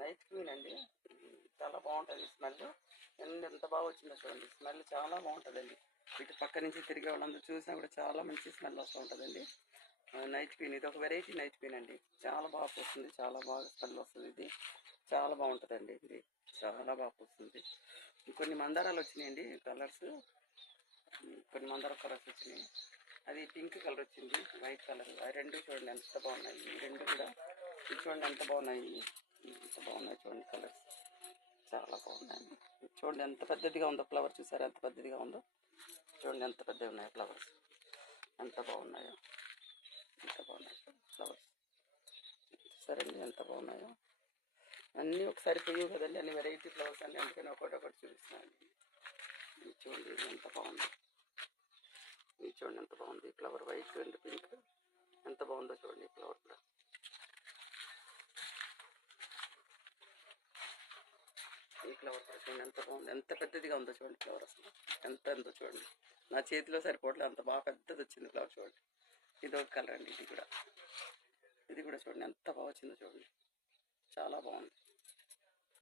Night queen అండి. చాలా బాగుంటుంది స్మెల్. ఎంత బాగా వచ్చిందో చూడండి, స్మెల్ చాలా బాగుంటుందండి. ఇటు పక్క నుంచి తిరిగే వాళ్ళందరూ చూసినా కూడా చాలా మంచి స్మెల్ వస్తూ ఉంటుందండి. నైట్ క్వీన్ ఇది ఒక వెరైటీ నైట్ క్వీన్ అండి. చాలా బాగా పూస్తుంది, చాలా బాగా స్మెల్ వస్తుంది. ఇది చాలా బాగుంటుందండి. ఇది చాలా బాగా పూస్తుంది. కొన్ని మందారాలు వచ్చినాయండి కలర్స్, కొన్ని మందార కలర్స్ వచ్చినాయి. అది పింక్ కలర్ వచ్చింది, వైట్ కలర్. ఆ రెండు చూడండి ఎంత బాగున్నాయి. ఈ రెండు కూడా ఇది చూడండి ఎంత బాగున్నాయి, ఎంత బాగున్నాయి చూడండి కలర్స్, చాలా బాగున్నాయి. చూడండి ఎంత పెద్దదిగా ఉందో ఫ్లవర్, చూసారా ఎంత పెద్దదిగా ఉందో. చూడండి ఎంత పెద్దగా ఉన్నాయి ఫ్లవర్స్, ఎంత బాగున్నాయో, ఎంత బాగున్నాయి ఫ్లవర్స్. సరే అండి ఎంత బాగున్నాయో. అన్నీ ఒకసారి పోయి కదండి, అన్ని వెరైటీ ఫ్లవర్స్ అన్నీ, అందుకని ఒకటి చూపిస్తున్నాను. చూడండి ఇది ఎంత బాగుంది, ఇది చూడండి ఎంత బాగుంది ఫ్లవర్, వైట్ అండ్ పింక్ ఎంత బాగుందో చూడండి ఫ్లవర్ కూడా. ఈ ఫ్లవర్ కూడా చూడండి ఎంత బాగుంది, ఎంత పెద్దదిగా ఉందో చూడండి ఫ్లవర్. అసలు ఎంత ఉందో చూడండి, నా చేతిలో సరిపోవట్లేదు, అంత బాగా పెద్దది వచ్చింది ఫ్లవర్ చూడండి. ఇది ఒక కలర్ అండి, ఇది కూడా చూడండి ఎంత బాగా వచ్చిందో చూడండి, చాలా బాగుంది.